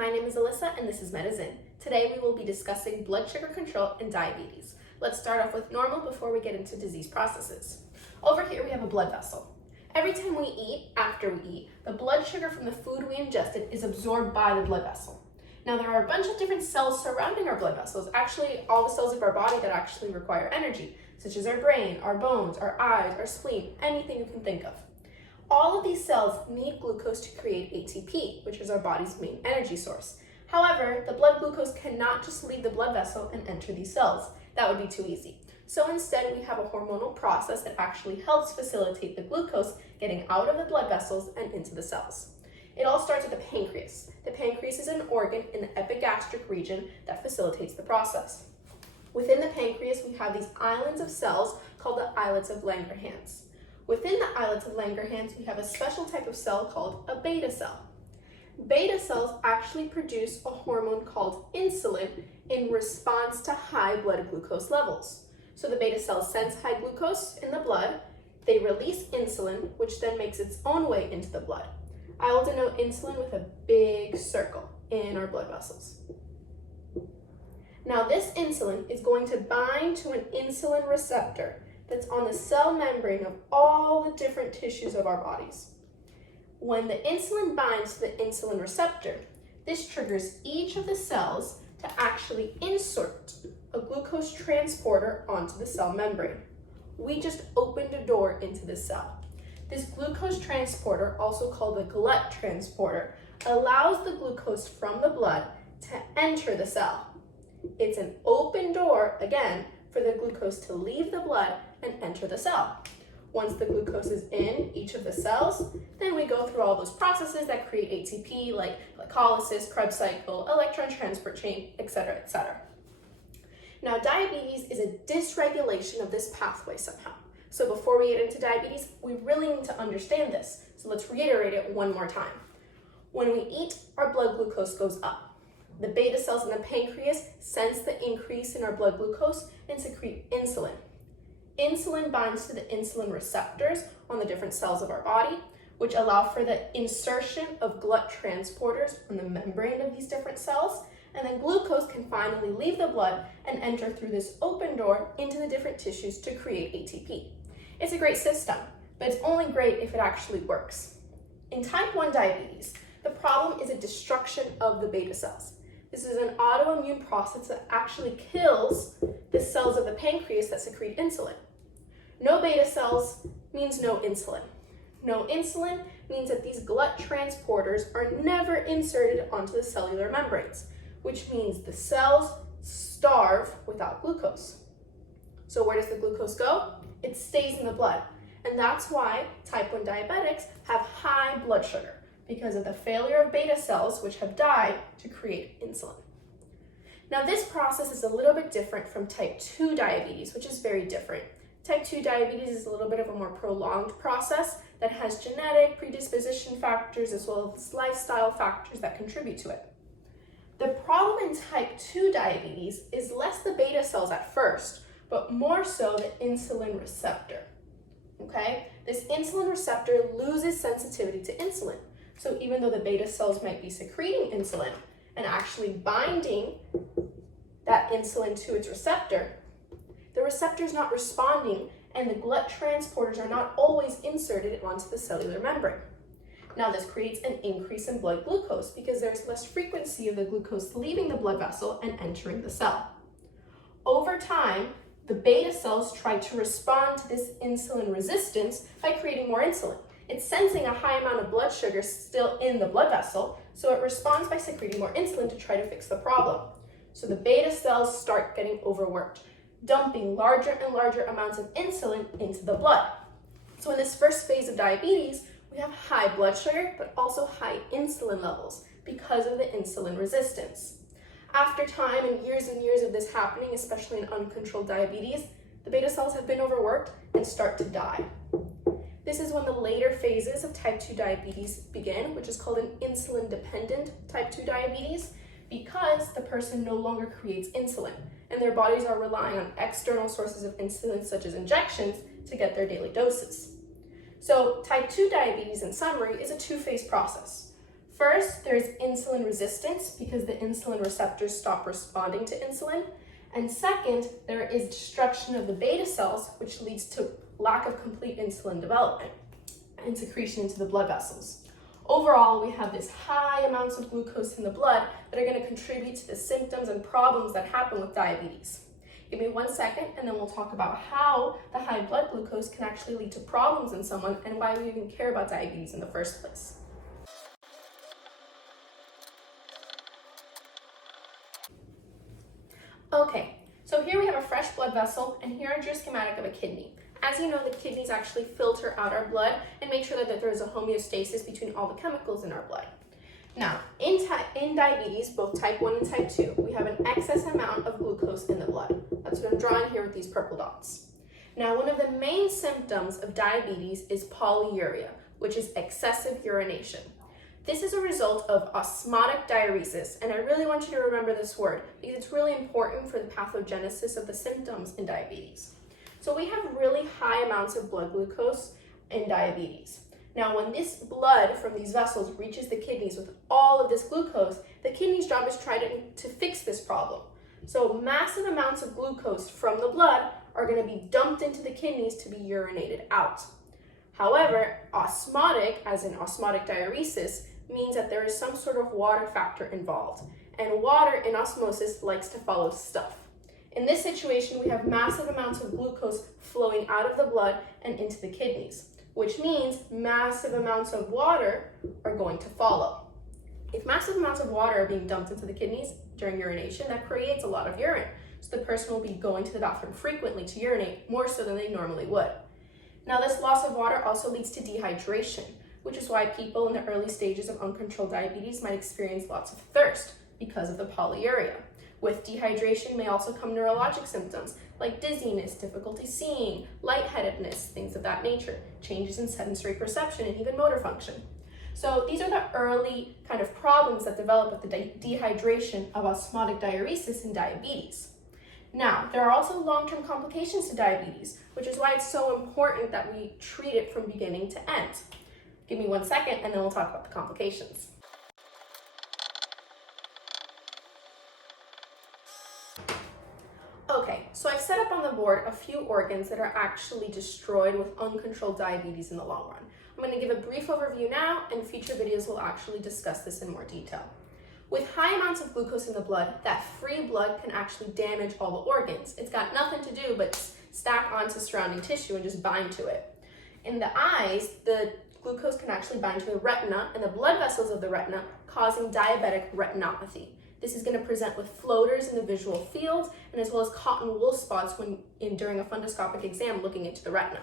my name is Alyssa and this is Medisin. Today we will be discussing blood sugar control and diabetes. Let's start off with normal before we get into disease processes. Over here we have a blood vessel. Every time we eat, after we eat, the blood sugar from the food we ingested is absorbed by the blood vessel. Now there are a bunch of different cells surrounding our blood vessels, actually all the cells of our body that actually require energy, such as our brain, our bones, our eyes, our spleen, anything you can think of. All of these cells need glucose to create ATP, which is our body's main energy source. However, the blood glucose cannot just leave the blood vessel and enter these cells. That would be too easy. So instead, we have a hormonal process that actually helps facilitate the glucose getting out of the blood vessels and into the cells. It all starts with the pancreas. The pancreas is an organ in the epigastric region that facilitates the process. Within the pancreas, we have these islands of cells called the islets of Langerhans. Within the islets of Langerhans, we have a special type of cell called a beta cell. Beta cells actually produce a hormone called insulin in response to high blood glucose levels. So the beta cells sense high glucose in the blood, they release insulin, which then makes its own way into the blood. I will denote insulin with a big circle in our blood vessels. Now this insulin is going to bind to an insulin receptor that's on the cell membrane of all the different tissues of our bodies. When the insulin binds to the insulin receptor, this triggers each of the cells to actually insert a glucose transporter onto the cell membrane. We just opened a door into the cell. This glucose transporter, also called a glut transporter, allows the glucose from the blood to enter the cell. It's an open door, again, for the glucose to leave the blood and enter the cell. Once the glucose is in each of the cells, then we go through all those processes that create ATP, like glycolysis, Krebs cycle, electron transport chain, etc., etc. Now, diabetes is a dysregulation of this pathway somehow. So before we get into diabetes, we really need to understand this. So let's reiterate it one more time. When we eat, our blood glucose goes up. The beta cells in the pancreas sense the increase in our blood glucose and secrete insulin. Insulin binds to the insulin receptors on the different cells of our body, which allow for the insertion of glut transporters on the membrane of these different cells, and then glucose can finally leave the blood and enter through this open door into the different tissues to create ATP. It's a great system, but it's only great if it actually works. In type 1 diabetes, the problem is a destruction of the beta cells. This is an autoimmune process that actually kills the cells of the pancreas that secrete insulin. No beta cells means no insulin. No insulin means that these glut transporters are never inserted onto the cellular membranes, which means the cells starve without glucose. So where does the glucose go? It stays in the blood. And that's why type 1 diabetics have high blood sugar, because of the failure of beta cells, which have died to create insulin. Now this process is a little bit different from type 2 diabetes, which is very different. Type 2 diabetes is a little bit of a more prolonged process that has genetic predisposition factors as well as lifestyle factors that contribute to it. The problem in type 2 diabetes is less the beta cells at first, but more so the insulin receptor. Okay? This insulin receptor loses sensitivity to insulin. So even though the beta cells might be secreting insulin and actually binding that insulin to its receptor, the receptor is not responding and the glut transporters are not always inserted onto the cellular membrane. Now this creates an increase in blood glucose because there's less frequency of the glucose leaving the blood vessel and entering the cell. Over time, the beta cells try to respond to this insulin resistance by creating more insulin. It's sensing a high amount of blood sugar still in the blood vessel, so it responds by secreting more insulin to try to fix the problem. So the beta cells start getting overworked, dumping larger and larger amounts of insulin into the blood. So in this first phase of diabetes, we have high blood sugar, but also high insulin levels because of the insulin resistance. After time and years of this happening, especially in uncontrolled diabetes, the beta cells have been overworked and start to die. This is when the later phases of type 2 diabetes begin, which is called an insulin-dependent type 2 diabetes, because the person no longer creates insulin, and their bodies are relying on external sources of insulin, such as injections, to get their daily doses. So type 2 diabetes, in summary, is a two-phase process. First, there's insulin resistance because the insulin receptors stop responding to insulin. And second, there is destruction of the beta cells, which leads to lack of complete insulin development and secretion into the blood vessels. Overall, we have this high amounts of glucose in the blood that are going to contribute to the symptoms and problems that happen with diabetes. Give me 1 second and then we'll talk about how the high blood glucose can actually lead to problems in someone and why we even care about diabetes in the first place. Okay, so here we have a fresh blood vessel and here is your schematic of a kidney. As you know, the kidneys actually filter out our blood and make sure that there is a homeostasis between all the chemicals in our blood. Now, in diabetes, both type 1 and type 2, we have an excess amount of glucose in the blood. That's what I'm drawing here with these purple dots. Now, one of the main symptoms of diabetes is polyuria, which is excessive urination. This is a result of osmotic diuresis, and I really want you to remember this word because it's really important for the pathogenesis of the symptoms in diabetes. So we have really high amounts of blood glucose in diabetes. Now, when this blood from these vessels reaches the kidneys with all of this glucose, the kidney's job is trying to fix this problem. So massive amounts of glucose from the blood are going to be dumped into the kidneys to be urinated out. However, osmotic, as in osmotic diuresis, means that there is some sort of water factor involved. And water in osmosis likes to follow stuff. In this situation, we have massive amounts of glucose flowing out of the blood and into the kidneys, which means massive amounts of water are going to follow. If massive amounts of water are being dumped into the kidneys during urination, that creates a lot of urine. So the person will be going to the bathroom frequently to urinate, more so than they normally would. Now, this loss of water also leads to dehydration, which is why people in the early stages of uncontrolled diabetes might experience lots of thirst because of the polyuria. With dehydration may also come neurologic symptoms like dizziness, difficulty seeing, lightheadedness, things of that nature, changes in sensory perception, and even motor function. So these are the early kind of problems that develop with the dehydration of osmotic diuresis in diabetes. Now, there are also long-term complications to diabetes, which is why it's so important that we treat it from beginning to end. Give me 1 second and then we'll talk about the complications. Okay, so I've set up on the board a few organs that are actually destroyed with uncontrolled diabetes in the long run. I'm going to give a brief overview now, and future videos will actually discuss this in more detail. With high amounts of glucose in the blood, that free blood can actually damage all the organs. It's got nothing to do but stack onto surrounding tissue and just bind to it. In the eyes, the glucose can actually bind to the retina and the blood vessels of the retina, causing diabetic retinopathy. This is going to present with floaters in the visual field and as well as cotton wool spots during a fundoscopic exam looking into the retina.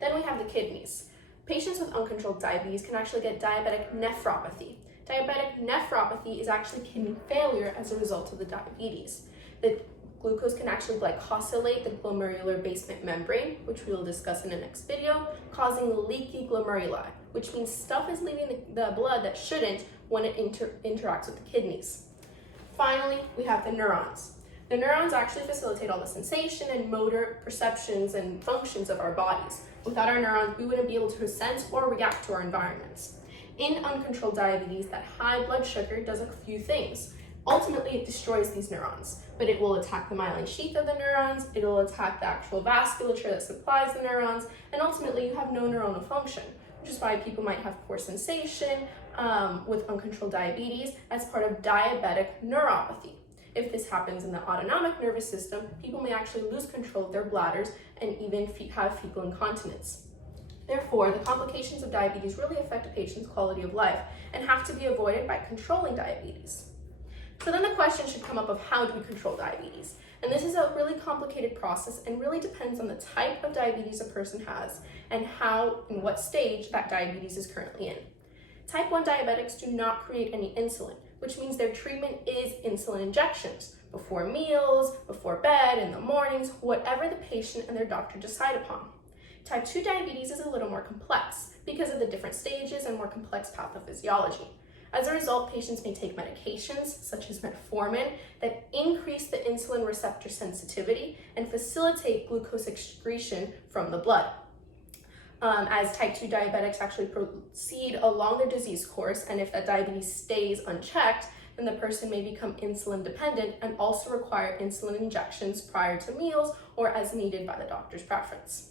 Then we have the kidneys. Patients with uncontrolled diabetes can actually get diabetic nephropathy. Diabetic nephropathy is actually kidney failure as a result of the diabetes. The glucose can actually glycosylate the glomerular basement membrane, which we will discuss in the next video, causing leaky glomeruli, which means stuff is leaving the blood that shouldn't when it interacts with the kidneys. Finally, we have the neurons. The neurons actually facilitate all the sensation and motor perceptions and functions of our bodies. Without our neurons, we wouldn't be able to sense or react to our environments. In uncontrolled diabetes, that high blood sugar does a few things. Ultimately, it destroys these neurons, but it will attack the myelin sheath of the neurons, it will attack the actual vasculature that supplies the neurons, and ultimately you have no neuronal function, which is why people might have poor sensation with uncontrolled diabetes as part of diabetic neuropathy. If this happens in the autonomic nervous system, people may actually lose control of their bladders and even have fecal incontinence. Therefore, the complications of diabetes really affect a patient's quality of life and have to be avoided by controlling diabetes. So then the question should come up of how do we control diabetes? And this is a really complicated process and really depends on the type of diabetes a person has and in what stage that diabetes is currently in. Type 1 diabetics do not create any insulin, which means their treatment is insulin injections before meals, before bed, in the mornings, whatever the patient and their doctor decide upon. Type 2 diabetes is a little more complex because of the different stages and more complex pathophysiology. As a result, patients may take medications such as metformin that increase the insulin receptor sensitivity and facilitate glucose excretion from the blood. as type 2 diabetics actually proceed along their disease course, and if that diabetes stays unchecked, then the person may become insulin dependent and also require insulin injections prior to meals or as needed by the doctor's preference.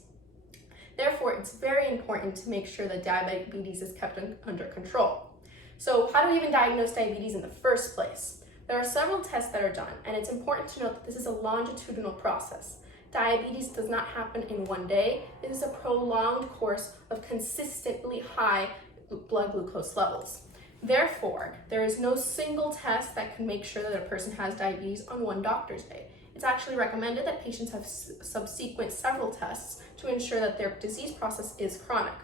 Therefore, it's very important to make sure that diabetes is kept under control. So how do we even diagnose diabetes in the first place? There are several tests that are done, and it's important to note that this is a longitudinal process. Diabetes does not happen in one day. It is a prolonged course of consistently high blood glucose levels. Therefore, there is no single test that can make sure that a person has diabetes on one doctor's day. It's actually recommended that patients have subsequent several tests to ensure that their disease process is chronic.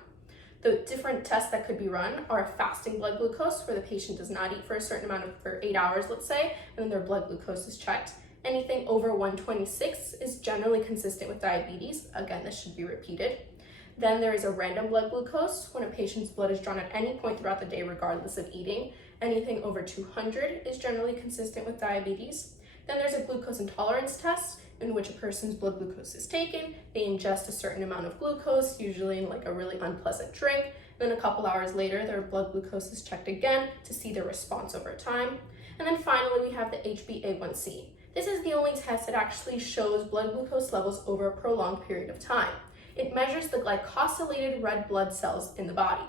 The different tests that could be run are fasting blood glucose, where the patient does not eat for a certain amount for 8 hours, let's say, and then their blood glucose is checked. Anything over 126 is generally consistent with diabetes. Again, this should be repeated. Then there is a random blood glucose, when a patient's blood is drawn at any point throughout the day regardless of eating. Anything over 200 is generally consistent with diabetes. Then there's a glucose intolerance test, in which a person's blood glucose is taken. They ingest a certain amount of glucose, usually in like a really unpleasant drink. Then a couple hours later, their blood glucose is checked again to see their response over time. And then finally, we have the HbA1c. This is the only test that actually shows blood glucose levels over a prolonged period of time. It measures the glycosylated red blood cells in the body.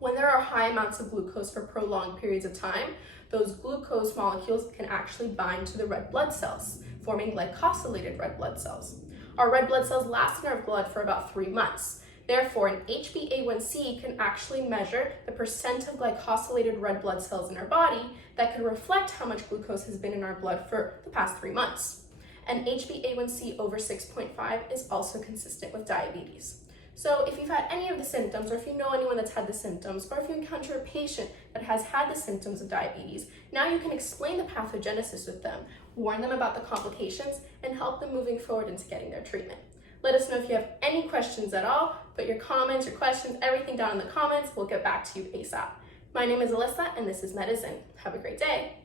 When there are high amounts of glucose for prolonged periods of time, those glucose molecules can actually bind to the red blood cells, forming glycosylated red blood cells. Our red blood cells last in our blood for about 3 months. Therefore, an HbA1c can actually measure the percent of glycosylated red blood cells in our body that can reflect how much glucose has been in our blood for the past 3 months. And HbA1c over 6.5 is also consistent with diabetes. So if you've had any of the symptoms, or if you know anyone that's had the symptoms, or if you encounter a patient that has had the symptoms of diabetes, now you can explain the pathogenesis with them, warn them about the complications, and help them moving forward into getting their treatment. Let us know if you have any questions at all. Put your comments, your questions, everything down in the comments. We'll get back to you ASAP. My name is Alyssa, and this is Medisin. Have a great day.